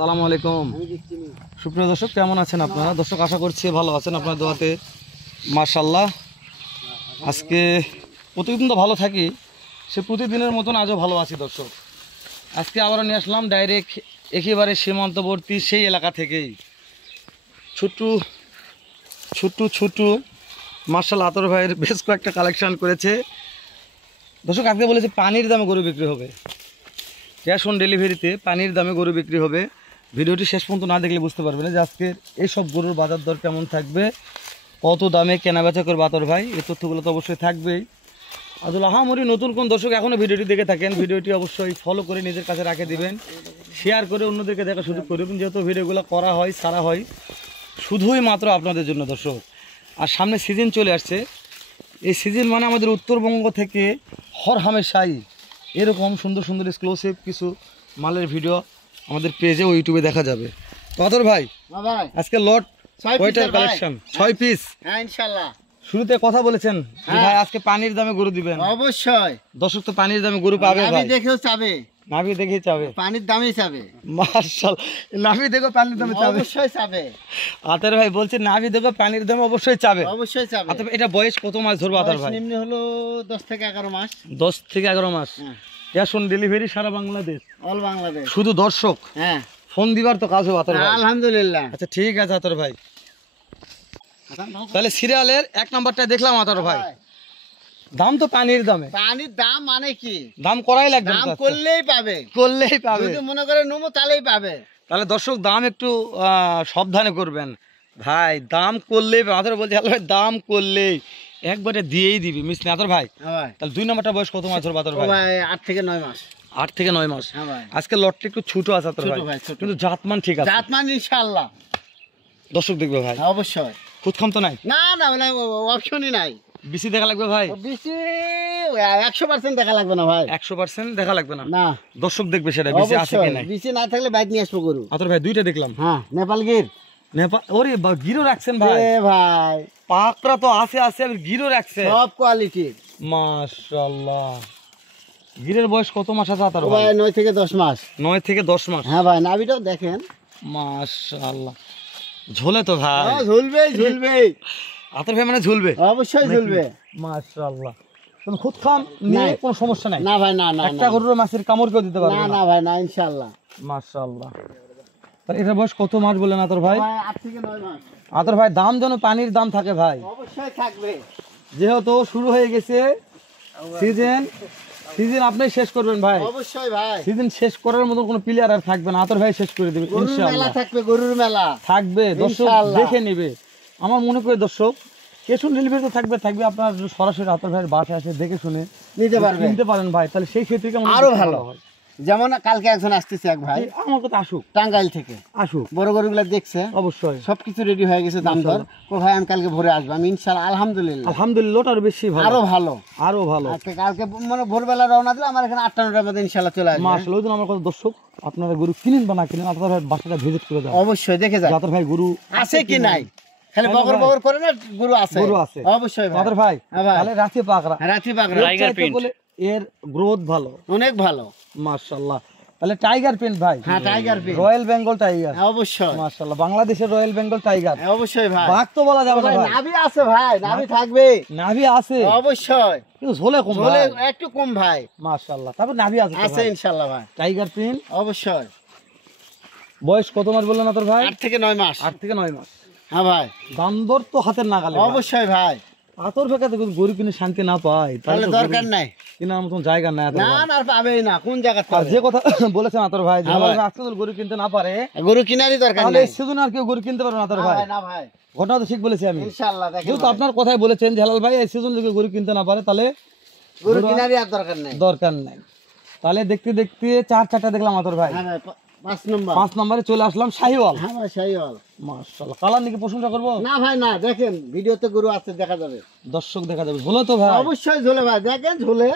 আসসালামু আলাইকুম সুপ্রিয় দর্শক, কেমন আছেন আপনারা? দর্শক আশা করছি ভালো আছেন আপনার দোয়াতে। মাশাআল্লাহ, আজকে প্রতিদিন তো ভালো থাকি, সে প্রতিদিনের মতন আজও ভালো আছি দর্শক। আজকে আবারও নিয়ে আসলাম ডাইরেক্ট একেবারে সীমান্তবর্তী সেই এলাকা থেকেই ছোট্টু মার্শাল আতর ভাইয়ের বেশ কয়েকটা কালেকশন করেছে দর্শক। আজকে বলেছে পানির দামে গরু বিক্রি হবে, ক্যাশ অন ডেলিভারিতে পানির দামে গরু বিক্রি হবে। ভিডিওটি শেষ পর্যন্ত না দেখলে বুঝতে পারবেন যে আজকে এইসব গরুর বাজার দর কেমন থাকবে, কত দামে কেনাবেচা করবে আতর ভাই, এই তথ্যগুলো তো অবশ্যই থাকবেই। আসলে আহামরি নতুন কোন দর্শক এখনও ভিডিওটি দেখে থাকেন, ভিডিওটি অবশ্যই ফলো করে নিজের কাছে রাখে দিবেন, শেয়ার করে অন্যদেরকে দেখা সুযোগ করবেন, যেহেতু ভিডিওগুলো করা হয় ছাড়া হয় শুধুই মাত্র আপনাদের জন্য দর্শক। আর সামনে সিজন চলে আসছে, এই সিজন মানে আমাদের উত্তরবঙ্গ থেকে হর হামেশাই এরকম সুন্দর সুন্দর এক্সক্লুসিভ কিছু মালের ভিডিও আমাদের পেজে ও ইউটিউবে দেখা যাবে। তো আতর ভাই আজকে লট কয়টার কালেকশন? 6 পিস। হ্যাঁ ইনশাআল্লাহ। শুরুতে কথা বলেছেন যে ভাই আজকে পানির দামে গরু দিবেন। অবশ্যই দর্শক তো পানির দামে গরু পাবে ভাই, দেখেও চাবে, নাভি দেখেই চাবে, পানির দামই চাবে। মাশাআল্লাহ, নাভি দেখো পানির দামে চাবে, অবশ্যই চাবে। আতর ভাই বলছে নাভি দেখো পানির দামে অবশ্যই চাবে, অবশ্যই চাবে। আতর এটা বয়স কত মাস ধরবে আতর ভাই? নিম্ন হলো 10 থেকে 11 মাস। 10 থেকে 11 মাস। ক্যাশ অন ডেলিভারি সারা বাংলাদেশ, অল বাংলাদেশ। শুধু দর্শক হ্যাঁ ফোন দিবার তো কাজ হবে আতর ভাই। আলহামদুলিল্লাহ। আচ্ছা ঠিক আছে আতর ভাই, তাহলে সিরিয়ালের 1 নাম্বারটা দেখলাম আতর ভাই। দাম তো পানির দামে, পানির দাম মানে কি? দাম করাই লাগবে, দাম করলেই পাবে, করলেই পাবে। যদি মনে করে নেবো তাহলেই পাবে। তাহলে দর্শক দাম একটু সাবধানে করবেন ভাই, দাম করলেই আতর বলছে ভাই দাম করলেই একবারে দিয়েই দিবি মিস না আতর ভাই। তাহলে 2 নাম্বারটা বয়স কত মাস ধরবে আতর ভাই? 8 থেকে 9 মাস। 8 থেকে 9 মাস। হ্যাঁ ভাই। আজকে লটটা একটু ছোট আছে আতর ভাই, কিন্তু জাতমান ঠিক আছে, জাতমান ইনশাআল্লাহ দর্শক দেখবে ভাই। অবশ্যই। খুদখাম তো নাই? না না মানে অপশনই নাই। বেশি দেখা লাগবে ভাই? বেশি 100% দেখা লাগবে না ভাই, 100% দেখা লাগবে না, না দর্শক দেখবে সেটা বেশি আছে কি নাই। বেশি না থাকলে বাইক নিয়ে আসবো গরু। আতর ভাই 2টা দেখলাম। হ্যাঁ নেপাল গির। নেপাল ওরে গিরো রাখছেন ভাই? এ ভাই পাকড়া তো আছে আছে, আর গিরো রাখছে সব কোয়ালিটির। মাশাআল্লাহ। গিরের বয়স কত মাস আছে আতর ভাই? ভাই 9 থেকে 10 মাস। 9 থেকে 10 মাস। হ্যাঁ ভাই নাভিটাও দেখেন, মাশাআল্লাহ। ঝোলে তো ভাই? হ্যাঁ ঝুলবে ঝুলবে আতর ভাই মানে ঝুলবে, অবশ্যই ঝুলবে। মাশাআল্লাহ। তুমি খুদখাম নিয়ে কোনো সমস্যা নাই? না ভাই না না, একটা গরুর মাছের কামড় কেউ দিতে পারবে না না? না ভাই না ইনশাআল্লাহ। মাশাআল্লাহ। তাহলে এটার বয়স কত মাস বলেন আতর ভাই? 8 থেকে 9 মাস। আতর ভাই দাম যেন পানির দাম থাকে ভাই, অবশ্যই থাকবে। যেহেতু শুরু হয়ে গেছে সিজন আপনি শেষ করবেন ভাই। অবশ্যই ভাই, সিজন শেষ করার মতো কোনো প্লেয়ার আর থাকবে না, আতর ভাই শেষ করে দেবে গরুর মেলা ইনশাআল্লাহ। থাকবে, গরুর মেলা থাকবে, দর্শক ইনশাআল্লাহ। দেখে নেবে। আমার মনে করি দর্শক ক্যাশ অন ডেলিভারি তো থাকবে আপনার সরাসরি আতর ভাইয়ের বাসায় এসে দেখে শুনে নিতে পারেন ভাই, তাহলে সেই ক্ষেত্রে কেমন আরো ভালো হয়। যেমন কালকে একজন আসতেছে এক ভাই, আমার কথা আসুক, টাঙ্গাইল থেকে আসুক, বড় গরুগুলা দেখছে, অবশ্যই সবকিছু রেডি হয়ে গেছে, দাম দর। ও ভাই আমি কালকে ভোরে আসবো, আমি ইনশাআল্লাহ আলহামদুলিল্লাহ। আলহামদুলিল্লাহ আরো বেশি ভালো, আরো ভালো, আরো ভালো। আজকে কালকে মানে ভোরবেলা রওনা দিলে আমার এখানে 8টা 9টার মধ্যে ইনশাআল্লাহ চলে আসবে। মাশাআল্লাহ। ওই জন্য আমার কথা দর্শক, আপনারা গরু কিনেন বা না কিনেন আতর ভাই বাসাটা ভিজিট করে যান, অবশ্যই দেখে যান আতর ভাই গরু আছে কি নাই। খালি বগর বগর করে না, গরু আছে, গরু আছে অবশ্যই আতর ভাই। তাহলে রাতে পাকড়া, রাতি পাকড়া, টাইগার প্রিন্ট বলে এর গ্রোথ ভালো, অনেক ভালো। মাশাআল্লাহ। তাহলে টাইগার প্রিন্ট ভাই? হ্যাঁ tiger print, royal Bengal tiger, অবশ্যই মাশাআল্লাহ। বাংলাদেশের রয়্যাল বেঙ্গল টাইগার, অবশ্যই ভাই। বাঘ তো বলা যাবে না ভাই, নাভি আছে ভাই, নাভি থাকবে, নাভি আছে অবশ্যই, কিন্তু ঝোলে কম, ঝোলে একটু কম ভাই, মাশাআল্লাহ। তারপর নাভি আছে আছে ইনশাআল্লাহ ভাই। টাইগার প্রিন্ট, অবশ্যই। বয়স কত মাস বললেন আতর ভাই? 8 থেকে 9 মাস। 8 থেকে 9 মাস। হ্যাঁ ভাই, দাম দর তো হাতের নাগালে, অবশ্যই ভাই। আতর ভাই কাছে গরু কিনে শান্তি না পায় তাহলে তো দরকার নাই, কেনার মতন জায়গা নাই। না না পাবেই না, কোন জায়গা আর থেকে। যে কথা বলেছেন আতর ভাই, যে আজকে যদি গরু কিনতে না পারে গরু কিনারই দরকার তাহলে নাই, এই সিজনে আর কেউ গরু কিনতে পারবে না আতর ভাই। না ভাই, ঘটনা তো ঠিক বলেছি আমি ইনশাআল্লাহ। দেখেন যেহেতু আপনার কথাই বলেছেন যে হেলাল ভাই এই সিজন যদি গরু কিনতে না পারে তাহলে গরু কিনারই আর দরকার নাই, দরকার নাই। তাহলে দেখতে দেখতে 4টা দেখলাম আতর ভাই। হ্যাঁ ভাই 5 নম্বর, 5 নম্বরে চলে আসলাম শাহিওয়াল। হ্যাঁ ভাই শাহিওয়াল, মাশাআল্লাহ। কালার নাকি প্রশংসা করবো? না ভাই না, দেখেন ভিডিওতে গরু আছে, দেখা যাবে, দর্শক দেখা যাবে। ঝুলে তো ভাই? অবশ্যই ঝুলে ভাই, দেখেন ঝুলে,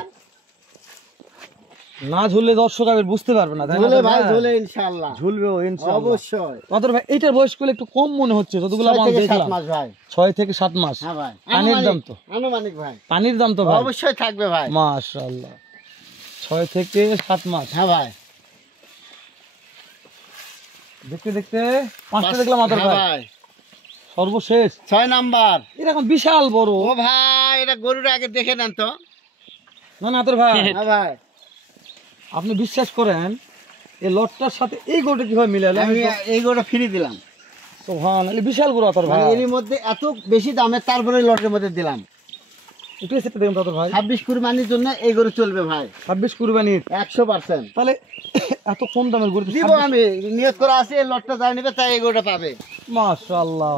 না ঝুললে দর্শক আবার বুঝতে পারবে না, ঝুলে ভাই, ঝুলে ইনশাআল্লাহ, ঝুলবে ইনশাআল্লাহ, অবশ্যই। আতর ভাই এটার বয়স করলে একটু কম মনে হচ্ছে, যতগুলো আমরা দেখলাম 7 মাস ভাই, 6 থেকে 7 মাস। হ্যাঁ ভাই, পানির দাম তো, আনুমানিক ভাই, পানির দাম তো ভাই অবশ্যই থাকবে ভাই, মাশাআল্লাহ। 6 থেকে 7 মাস, হ্যাঁ ভাই। দেখতে দেখতে পাঁচটা দেখলাম আতর হ্যাঁ ভাই, ভাই সর্বশেষ 6 নাম্বার। এরকম বিশাল বড়। ও ভাই এটা গরুর আগে দেখে নেন তো। না না আতর ভাই, হ্যাঁ ভাই আপনি বিশ্বাস করেন এই লটটার সাথে এই গরুটা কিভাবে মিলে এলো? আমি এই গরুটা ফ্রি দিলাম, সুবহান, বিশাল বড় আতর ভাই। মানে এর মধ্যে এত বেশি দামে তারপরে লটের মধ্যে দিলাম। একটু এসে দেখুন তো আতর ভাই, 26 কুরবানির জন্য এই গরু চলবে ভাই 26 কুরবানির, 100%। তাহলে এত কম দামের গরু দিব আমি, নিয়ত করা আছে এই লটটা যাই নেবে তাই এই গরুটা পাবে। মাশাআল্লাহ।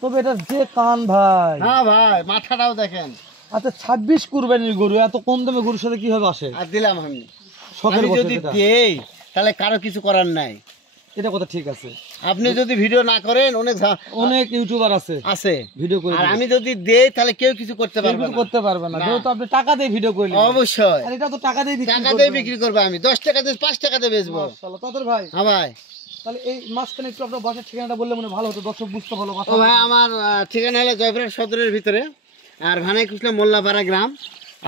তবে এটা যে কান ভাই, হ্যাঁ ভাই মাথাটাও দেখেন। আচ্ছা 26 কুরবানির গরু এত কম দামে গরুর সাথে কিভাবে আসে? আর দিলাম আমি, শখের আমি বশে যদি এটা। দেই তাহলে কারো কিছু করার নাই। এটা কথা ঠিক আছে, আপনি যদি ভিডিও না করেন অনেক ইউটিউবার আছে আছে, ভিডিও করে আর দিবে। আমি যদি দেই তাহলে কেউ কিছু করতে কেউ পারবে কিছু না। করতে পারবে না, না। যেহেতু আপনি টাকা দিয়ে ভিডিও করলেন। অবশ্যই আর এটা তো টাকা দিয়ে বিক্রি টাকা করবেন। দিয়ে বিক্রি করবো আমি, 10 টাকা দিয়ে 5 টাকা দিয়ে বেচবো। মাশাআল্লাহ। তাদের ভাই, হ্যাঁ ভাই। তাহলে এই মাঝখানে একটু আপনার বাসার ঠিকানাটা বললে মনে হয় ভালো হতো, দর্শক বুঝতে ভালো বাসা। ও ভাই আমার ঠিকানা হলো জয়পুরহাট সদরের ভিতরে, আর ভানাই কুসলা মোল্লাপাড়া গ্রাম,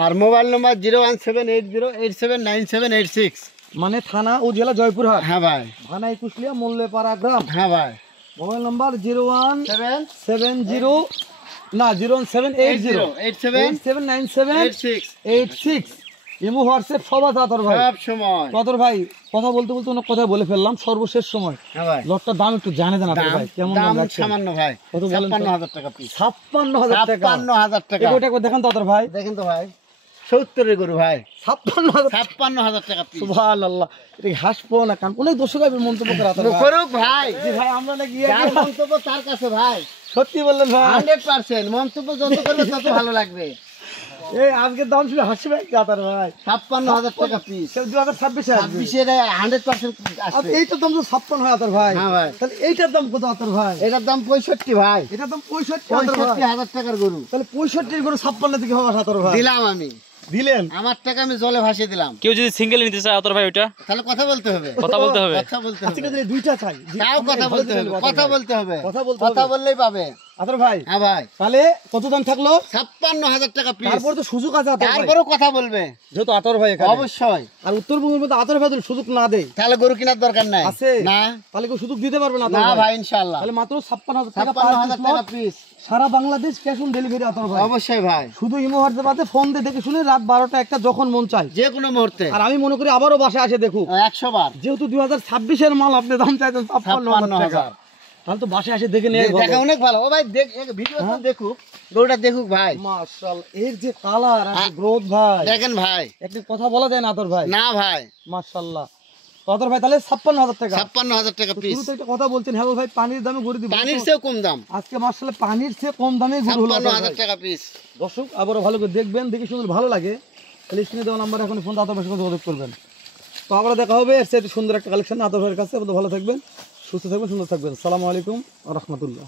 আর মোবাইল নম্বর 01780879786। মানে থানা ও জেলা জয়পুরহাট, হ্যাঁ ভাই। ভানাই কুশলিয়া মোল্লেপাড়া গ্রাম। হ্যাঁ ভাই। Mobile number 7 01707879786। ইমো হোয়াটসঅ্যাপ সব আছে আতর ভাই। সব সময়। আতর ভাই কথা বলতে বলতে অনেক কথা বলে ফেললাম, সর্বশেষ সময় হ্যাঁ ভাই। লটটার দাম একটু জানে দেন আতর ভাই, কেমন দাম দাম রাখছেন? সামান্য ভাই, কত বলেন তো? 56,000 টাকা পিস। 56,000 টাকা। 56,000 টাকা। এই ওটা দেখান তো আতর ভাই, দেখেন তো ভাই, 70 গরু ভাই, 56,000। 56,000 টাকা পিস। সুবহানাল্লাহ। এটা হাসবো না কান, অনেক দর্শক আসবে মন্তব্য করে আতর ভাই। করুক ভাই, জি ভাই, আমরা নাকি যার মন্তব্য তার কাছে ভাই, সত্যি বললেন ভাই। 100% মন্তব্য যত করবে তত ভালো লাগবে। এই আজকের দাম ছিল হাসি ভাই আতর ভাই, 56,000 টাকা পিস। 2026 আসবে। 26 এর 100% আর আসবে। এইটার দাম তো 56 হয় আতর ভাই। হ্যাঁ ভাই। তাহলে এইটার দাম কত আতর ভাই? এটার দাম 65 ভাই, এটার দাম 65 আতর ভাই। 65,000 টাকার গরু তাহলে 65 করে 56 থেকে হবে আতর ভাই। দিলাম আমি, দিলেন? আমার টাকা আমি জলে ভাসিয়ে দিলাম। কেউ যদি সিঙ্গেল নিতে চায় আতর ভাই ওইটা তাহলে কথা বলতে হবে, কথা বলতে হবে। কথা বলতে আজকে হবে, যদি দুইটা চাই, জি, তাও আমরা কথা ভালো বলতে হবে, দিলেন আতর কথা ভাই। বলতে হবে, কথা বলতে কথা হবে। বললেই পাবে। আতর ভাই, হ্যাঁ ভাই। তাহলে কত দাম থাকলো? 56,000 টাকা পিস। তারপর তো সুযোগ আছে আতর ভাই, তারপরেও কথা বলবে যেহেতু আতর ভাই এখানে। অবশ্যই। আর উত্তরবঙ্গের মধ্যে আতর ভাই যদি সুযোগ না দেয় তাহলে গরু কেনার দরকার নাই। আছে না তাহলে কেউ সুযোগ দিতে পারবে না আতর না ভাই। ভাই, ইনশাআল্লাহ তাহলে মাত্র 56,000 টাকা, 56,000 টাকা পিস। সারা বাংলাদেশ ক্যাশ অন ডেলিভারি আতর ভাই। অবশ্যই ভাই, শুধু ইমো হোয়াটসঅ্যাপে ফোন দিয়ে দেখে শুনে রাত 12টা 1টা যখন মন চায়। যে কোনো মুহূর্তে আর আমি মনে করি আবারও বাসায় আসে দেখুক, 100 বার। যেহেতু 2026 এর মাল আপনি দাম চাইছেন 56,000 টাকা, 56,000 তাহলে তো বাসায় এসে দেখে নিয়ে দেখা অনেক ভালো। ও ভাই দেখ, ভিডিও তো দেখুক, গরুটা দেখুক ভাই। মাশাআল্লাহ, এর যে কালার আর গ্রোথ ভাই, দেখেন ভাই। একটি কথা বলা যায় না আতর ভাই? না ভাই, মাশাআল্লাহ। তো আতর ভাই তাহলে 56,000 টাকা। 56,000 টাকা পিস। শুরুতে একটা কথা বলছেন, হ্যাঁ ভাই পানির দামে গরু দিব, পানির চেয়েও কম দাম, আজকে মাশাআল্লাহ পানির চেয়ে কম দামে গরু হলো আতর ভাই। 56,000 টাকা পিস। দর্শক আবারও ভালো করে দেখবেন, দেখে শুনে ভালো লাগে তাহলে স্ক্রিনে দেওয়া নাম্বার এখন ফোন আতর ভাইয়ের সাথে যোগাযোগ করবেন। তো আবার দেখা হবে এর চেয়ে সুন্দর একটা কালেকশন আতর ভাইয়ের কাছে। আপনারা ভালো থাকবেন, সুস্থ থাকবেন, সুন্দর থাকবেন। আসসালামু আলাইকুম ওয়া রাহমাতুল্লাহ।